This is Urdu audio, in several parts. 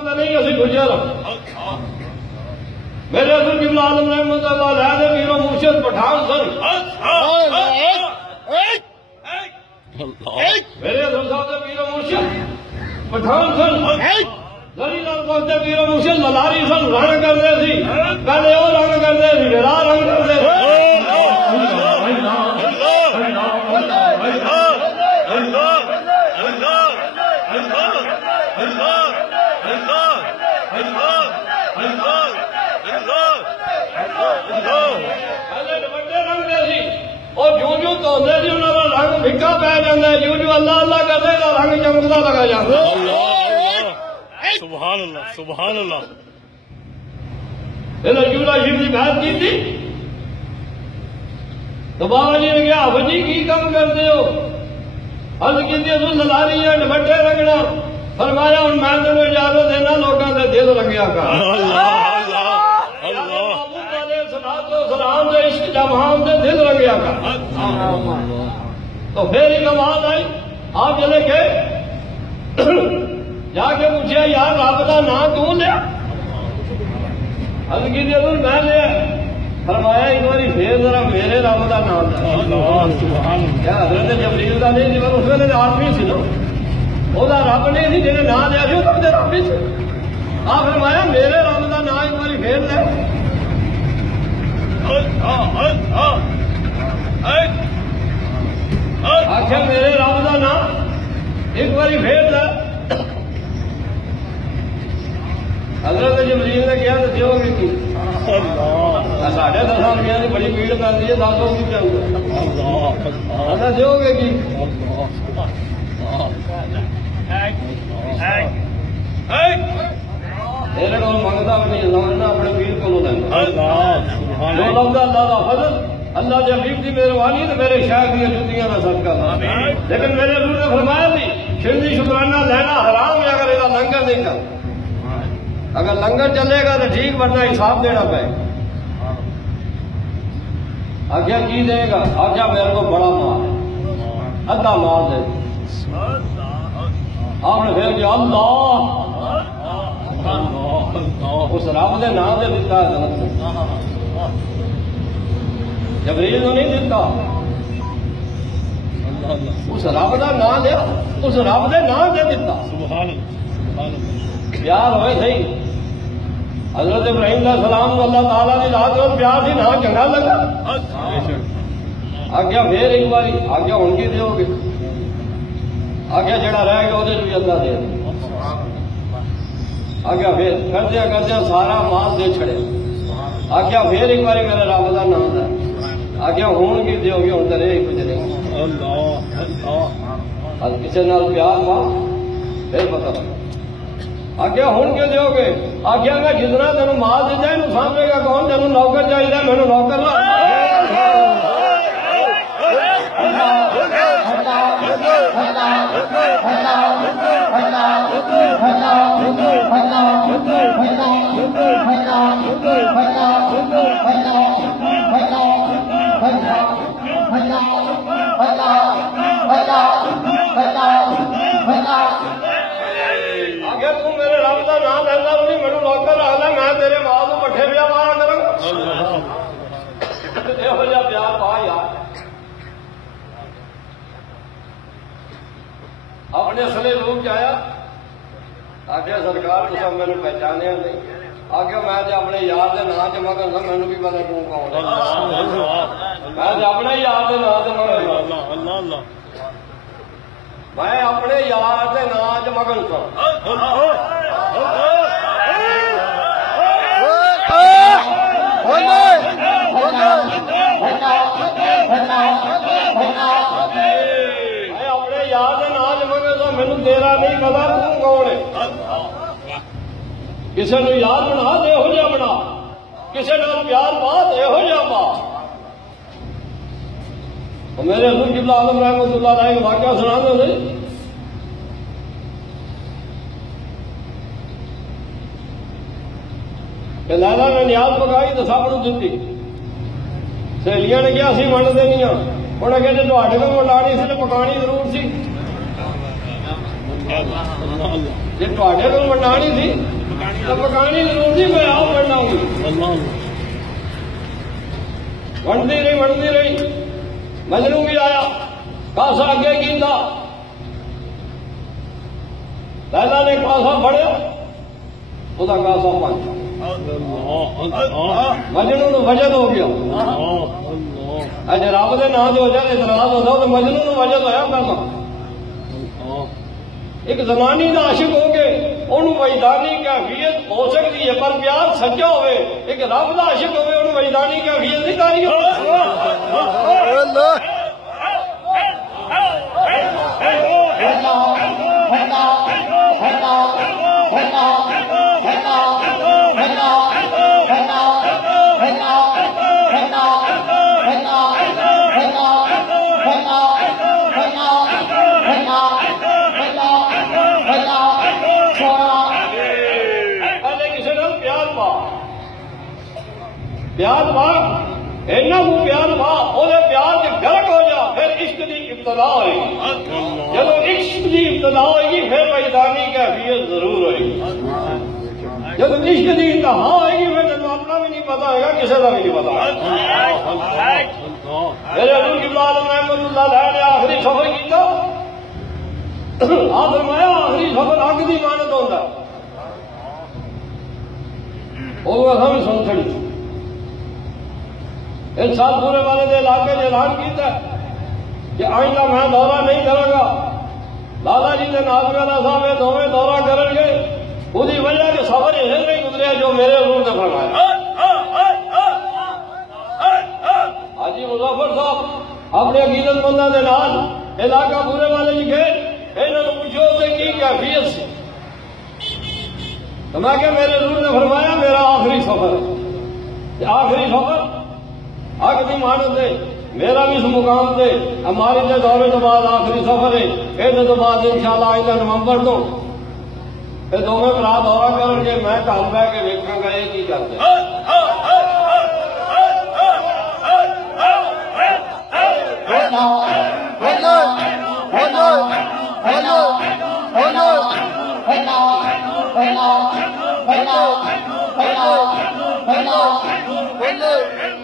کا نہیں اسی گجر میرے حضور قبلہ عالم رحمۃ اللہ علیہ دے پیرو مرشد پٹھان سن میرے حضور صاحب دے پیرو مرشد پٹھان سن زری لال کو دے پیرو مرشد للاری سن رنگ کرتے سی پہلے وہ رنگ کرتے سی پھر آ رنگ کرتے اور جو جو توندے سی انہاں دا رنگ پھکا پی جاندا ہے جو جو اللہ اللہ کرتے دا رنگ چمکدا لگا جاندا ہے سبحان اللہ سبحان اللہ یہ جولا شریف کی بات کی تھی تو بابا جی نے کہا بجی کی کام کرتے ہو حضرت کی تھی للاری ہے دوپٹے رنگنا فرمایا ہوں میں تینوں اجازت دینا لوگوں کے دل رنگیا کر سلام دے عشق جمہان دے دل رنگیا کر تو پھر ایک آواز آئی آپ چلے گئے جا کے پوچھا یار رب کا نام کیوں لیا حضرت کی حضور میں لیا فرمایا ایک باری پھر ذرا میرے رب کا نام کیا حضرت جبریل کا نہیں جب اس ویلے آدمی سی نا وہ رب نہیں سی جنہیں نام لیا سی وہ تو رب ہی سی آپ فرمایا میرے رب کا نام ایک باری پھر لے آخر میرے رب کا نام ایک باری پھر لے حضرت جبریل نے کیا دسو گے کی ساڑھے 10 روپیہ کی بڑی بھیڑ کرتی ہے دسو کی چاہیے دو گے کی میرے کو منگتا بھی نہیں سمجھنا اپنے پیر کو لینا جو لفظ اللہ کا فضل اللہ کے حبیب کی مہربانی تو میرے شاید کی جتیاں نہ صدقہ لیکن میرے حضور نے فرمایا بھی شرعی شکرانہ لینا حرام ہے اگر یہ لنگر نہیں کرتا اگر لنگر چلے گا تو ٹھیک ورنہ حساب دینا پائے آگیا کی دے گا آگیا میرے کو بڑا مال ادھا مال دے آپ نے پھر کیا اللہ اس رب کے نام سے دیتا ہے جبریل کو نہیں دیتا اس رب کا نام لیا اس رب کے نام سے دیتا پیار ہوئے صحیح حضرت ابراہیم علیہ السلام کو اللہ تعالیٰ نے رات اور پیار سے نہ چنگا لگا آگیا پھر ایک باری آگیا ان کی دو گے آگیا جڑا رہ گیا وہ بھی اللہ دے آگیا پھر کردیا سارا مال دے چھڑے آگیا پھر ایک باری میرے رب کا نام ہے آگیا ہون کی دو گے ہوں تو رہے کچھ نہیں کسی نال پیار پا پھر پتا لگا آگیا ہوں کے دو گے آگیا میں جتنا تینوں مال دیتا ہے سامنے گا کون تینوں نوکر چاہیے مینوں نوکر اگر تم میرے رب کا نام لینا بھی میرے نوکر رکھنا میں تیرے مال کو پٹھے پیا مارا کروں یہ جا پیار پا یار اپنے اصلے روپ آیا آگے سرکار تو سب میرے پہچانیا نہیں آگے میں اپنے یار کے نام چ مگر سا مینو بھی پتا کیوں کون میں اپنے یار کے نام سے مگر میں اپنے یار کے نام چ مگن سا اپنے یار کے نام چ مگر سا مینو تیرا نہیں پتا تم کون ہے کسی نے یار بنا تو یہو جہا بنا کسی نے پیار پا تو یہو جہا پا میرے حضور قبلہ عالم رحمۃ اللہ علیہ کا واقعہ سنا دو نہیں کہ لیلا نے نیاز پکائی تو سب کو دیتی سہیلیاں نے کیا اسی ونڈ دینی انہیں کہ تے کو لاڑی سی تو پکانی ضرور سی جی تے کو منڈانی تھی تو پکانی ضرور تھی میں آپ بناؤں گی بنتی رہی مجنو بھی آیا کاسا اگے کیتا لیلا نے کاسا پڑیا وہ کاسا پانچ مجنو نو وجد ہو گیا اج رب دے نام تے وجد اعتراض ہوتا تو مجنو نو وجد ہویا کاسا ایک زمانی دا عاشق ہو کے انہوں وجدانی کیفیت ہو سکتی ہے پر پیار سچا ہوئے ایک رب دا عاشق ہوئے انہوں وجدانی کیفیت نہیں کاری ہو پیار پا اینا کو پیار پا وہ پیار کے گرک ہو جا پھر عشق کی ابتدا ہوئے گی جب عشق کی ابتدا ہوئے گی پھر وجدانی کیفیت ضرور ہوئے گی جب عشق کی انتہا ہوئے گی پھر تمہیں اپنا بھی نہیں پتا ہوئے گا کسی کا بھی نہیں پتا میرے حضور قبلہ عالم رحمت اللہ علیہ نے آخری سفر کیتا آپ فرمایا آخری سفر حق دی مانت ہوتا وہ ہم سن چھڑی اس سال پورے والے دے علاقے نے اعلان کیتا ہے کہ آئندہ میں دورہ نہیں کروں گا لالا جی نے ناظم والا صاحب یہ دونوں دورہ کریں گے وہی وجہ کہ سفر یہ نہیں گزرے جو میرے حضور نے فرمایا حاجی مظفر صاحب اپنے عقیدت مندوں کے نال علاقہ پورے والے جی گئے انہوں نے پوچھو کہ کی کیفیت سی تو میں کہ میرے حضور نے فرمایا میرا آخری سفر ہے آخری سفر حق دی مانت ہے میرا بھی اس مقام سے ہمارے دے دورے تو بعد آخری سفر ہے یہ تو بعد انشاءاللہ آئندہ نومبر تو یہ دونوں برا دورہ کریں گے میں گھر بہ کے ویکھاں گا یہ کی کرتے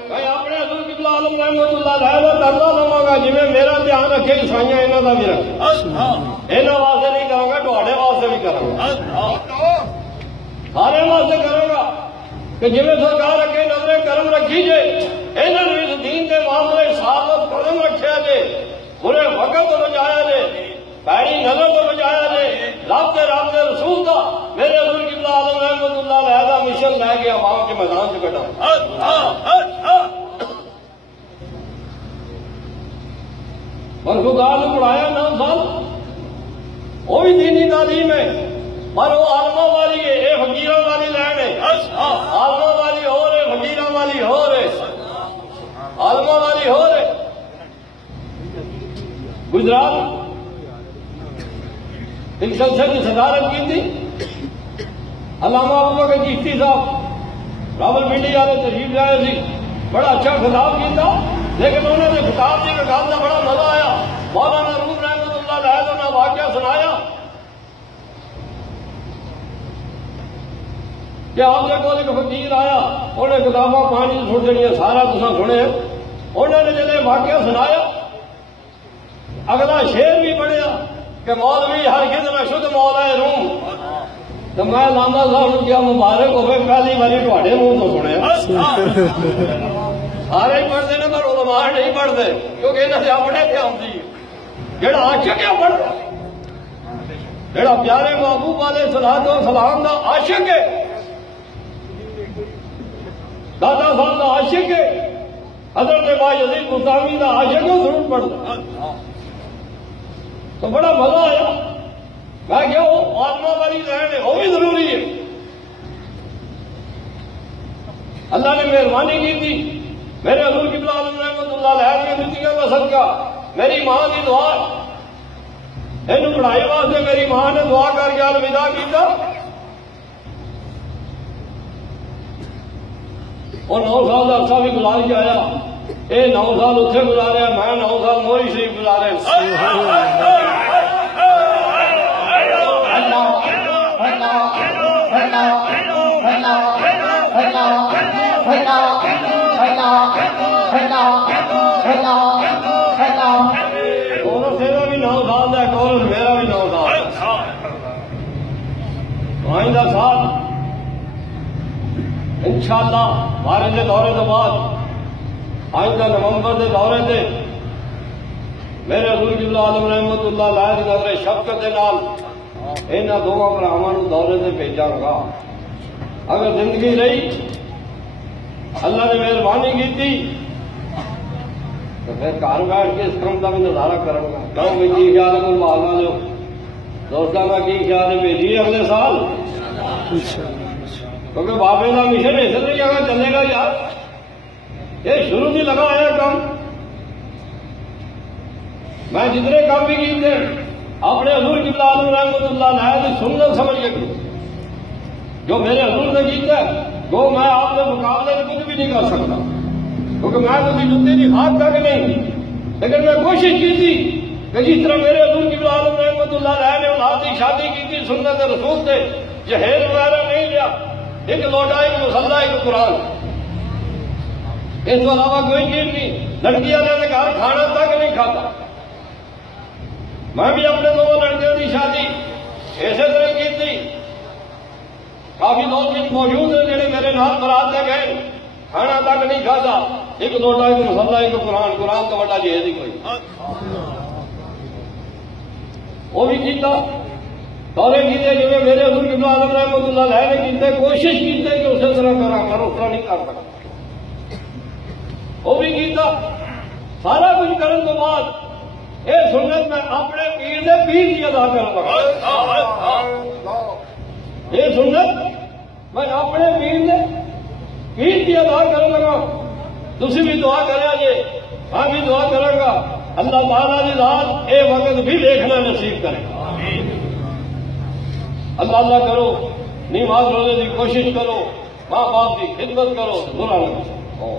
میں اپنے حضور قبلہ عالم رحمت اللہ علیہ کا درجہ لواں گا جی میرا دھیان رکھے عیسائیاں انہوں کا بھی رکھے انہوں واسطے نہیں کروں گا تھوڑے واسطے بھی کروں گا سارے واسطے کروں گا کہ جی سرکار اگے نظر کرم رکھی جے انہوں نے اس دین کے معاملے سابت قدم رکھا جے برے وقت تو بچایا جے پیڑی نظر تو بچایا جے رابطے رسول کا میرے حضور قبلہ عالم رحمت اللہ علیہ کا مشن لے کے عوام کے میدان سے کٹا اور خدا نے پڑھایا 9 سال وہ بھی دینی تعلیم ہے پر وہ عالمہ والی ہے یہ فقیروں والی لین ہے عالمہ والی ہو رہے فقیروں والی ہو رہے عالمہ والی ہو رہے گجرات ایک جلسے کی صدارت کی تھی علامہ ابوبکر چشتی صاحب راول پنڈی والے تشریف لائے تھی بڑا اچھا خطاب کیا لیکن انہوں نے خطاب کی گل کا بڑا مزہ آیا مولانا روم رحمت اللہ علیہ نے واقعہ سنایا کہ آپ کے کول ایک فقیر آیا انہیں کتاباں پانی چھوڑ دنیا سارا تصا سنے انہوں نے جب واقعہ سنایا اگلا شعر بھی پڑھیا کہ مولوی ہر کدھر شدھ مولا روم تو میں لاما صاحب کیا مبارک ہوئے پہلی باری تھوڑے منہ تو سنیا سارے ہی پڑھتے ہیں پر علماء نہیں پڑھتے کیونکہ انہوں نے اپنے پہ آتی جڑا عاشق ہے پڑھتا جڑا پیارے محبوب علیہ السلام دا عاشق ہے دادا صاحب دا عاشق ہے حضرت بایزید بستامی دا عاشق ہے ضرور پڑھتا تو بڑا مزہ آیا میں کیا وہ عالمہ والی لین ہے وہ بھی ضروری ہے اللہ نے مہربانی کی تھی میرے حضور قبلہ عالم رحمت اللہ علیہ کے دنیا کا صدقہ میری ماں کی دعا انہوں پڑھائی واسطے میری ماں نے دعا کر کے الوداع کیا اور 9 سال کا عرصہ بھی گزار کے آیا یہ 9 سال اتنے گزارے میں 9 سال موری شریف گزارے کورس میرا بھی 9 سال ہے، کورس میرا بھی 9 سال ہے۔ آئندہ سال انشاءاللہ بارے کے دورے تو بعد آئندہ نومبر کے دورے سے میرے حضور قبلہ عالم رحمت اللہ علیہ دی نظر شفقت کے نال انہاں دونوں بھراواں نوں دورے سے بھیجاں گا۔ اگر زندگی رہی اللہ نے مہربانی کی تو پھر گھر بیٹھ کے اس کام کا بھی نظارہ کروں گا۔ کہوں بھی کی خیال ہے کوئی بھاگ لو دوستوں کا، کی خیال ہے بھیجیے اگلے سال، کیونکہ بابے کا مشن ایسے نہیں اگر چلے گا یار، یہ شروع سے لگا ہے کام۔ میں جتنے کام بھی کیے اپنے حضور قبلہ عالم رحمت اللہ علیہ کی سنت سمجھ کے کروں، جو میرے حضور نے کیتا ہے وہ میں آپ کے مقابلے میں کچھ بھی نہیں کر سکتا، کیونکہ میں تو جتنی کی ہاتھ تک نہیں، لیکن میں کوشش کی تھی کہ جس طرح میرے حضور قبلہ عالم رحمت اللہ علیہ نے اولاد کی شادی کی تھی سنت رسول سے، جہیز وغیرہ نہیں لیا، ایک لوٹا ایک مصلی ایک قرآن، اس کے علاوہ کوئی چیز نہیں۔ لڑکیاں نے گھر کھانا تک نہیں کھاتا۔ میں بھی اپنے 2 لڑکیوں کی شادی اسی طرح کی تھی۔ کافی دوست موجود ہیں جڑے میرے نال برات لے گئے، کھانا تک نہیں کھاتا، ایک لوٹا ایک مصلی ایک قرآن، قرآن تو بڑا جہیز ہی کوئی وہ بھی کیتا۔ دورے کیتے جو میرے حضور قبلہ عالم رحمت اللہ علیہ نے کیتے، کوشش کیتے کہ اسی طرح کرا کر اس طرح نہیں کر سکتا، وہ بھی کیتا۔ سارا کچھ کرنے کے بعد یہ سنت میں اپنے پیر دے پیر کی ادا کروں گا، یہ سنت میں اپنے پیر دے پیر کی ادا کروں گا۔ تسی بھی دعا کریں جی، میں بھی دعا کروں گا، اللہ تعالیٰ کی ذات یہ وقت بھی دیکھنا نصیب کرے۔ اللہ اللہ کرو، نماز روزے کی کوشش کرو، ماں باپ کی خدمت کرو، برا نہ کرو۔